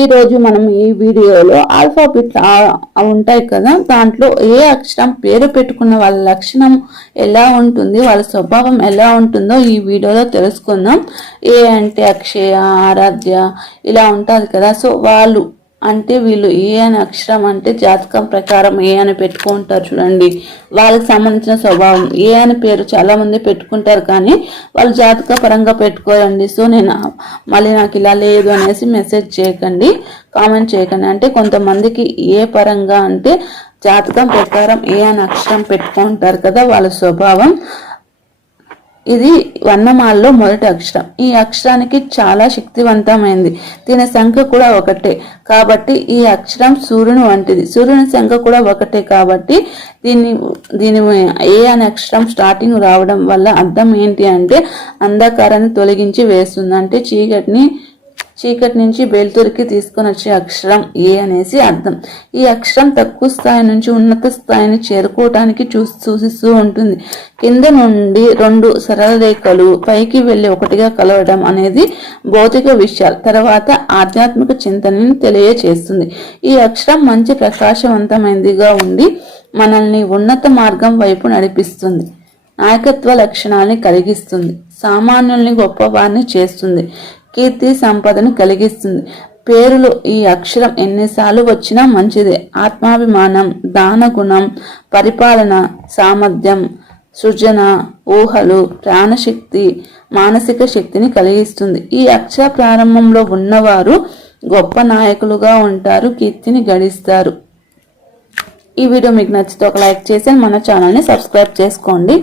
ఈరోజు మనం ఈ వీడియోలో ఆల్ఫాబెట్ ఉంటాయి కదా దాంట్లో ఏ అక్షరం పేరు పెట్టుకున్న వాళ్ళ లక్షణం ఎలా ఉంటుంది వాళ్ళ స్వభావం ఎలా ఉంటుందో ఈ వీడియోలో తెలుసుకుందాం. ఏ అంటే అక్షయ ఆరాధ్య ఇలా ఉంటుంది కదా. సో వాళ్ళు అంటే వీళ్ళు ఏ అని అక్షరం అంటే జాతకం ప్రకారం ఏ అని పెట్టుకుంటారు చూడండి. వాళ్ళకి సంబంధించిన స్వభావం. ఏ అని పేరు చాలా మంది పెట్టుకుంటారు కానీ వాళ్ళు జాతక పరంగా పెట్టుకోరండి. సో నేను మళ్ళీ నాకు ఇలా లేదు అనేసి మెసేజ్ చేయకండి కామెంట్ చేయకండి. అంటే కొంతమందికి ఏ పరంగా అంటే జాతకం ప్రకారం ఏ అని అక్షరం పెట్టుకుంటారు కదా వాళ్ళ స్వభావం. ఇది వర్ణమాలలో మొదటి అక్షరం. ఈ అక్షరానికి చాలా శక్తివంతమైంది. దీని సంఖ్య కూడా ఒకటే. కాబట్టి ఈ అక్షరం సూర్యుని వంటిది. సూర్యుని సంఖ్య కూడా ఒకటే కాబట్టి దీన్ని దీని ఏ అనే అక్షరం స్టార్టింగ్ రావడం వల్ల అర్థం ఏంటి అంటే అంధకారాన్ని తొలగించి వేస్తుంది. అంటే చీకటిని చీకటి నుంచి వెలుతురికి తీసుకొని వచ్చే అక్షరం ఏ అనేసి అర్థం. ఈ అక్షరం తక్కువ స్థాయి నుంచి ఉన్నత స్థాయిని చేరుకోవటానికి చూ సూచిస్తూ ఉంటుంది. కింద నుండి రెండు సరళ రేఖలు పైకి వెళ్ళి ఒకటిగా కలవడం అనేది భౌతిక విషయాలు. తర్వాత ఆధ్యాత్మిక చింతనని తెలియచేస్తుంది. ఈ అక్షరం మంచి ప్రకాశవంతమైనదిగా ఉండి మనల్ని ఉన్నత మార్గం వైపు నడిపిస్తుంది. నాయకత్వ లక్షణాన్ని కలిగిస్తుంది. సామాన్యుల్ని గొప్పవారిని చేస్తుంది. కీర్తి సంపదను కలిగిస్తుంది. పేరులో ఈ అక్షరం ఎన్నిసార్లు వచ్చినా మంచిదే. ఆత్మాభిమానం దాన గుణం పరిపాలన సామర్థ్యం సృజన ఊహలు ప్రాణశక్తి మానసిక శక్తిని కలిగిస్తుంది. ఈ అక్షర ప్రారంభంలో ఉన్నవారు గొప్ప నాయకులుగా ఉంటారు కీర్తిని గడిస్తారు. ఈ వీడియో మీకు నచ్చితే ఒక లైక్ చేసి మన ఛానల్ని సబ్స్క్రైబ్ చేసుకోండి.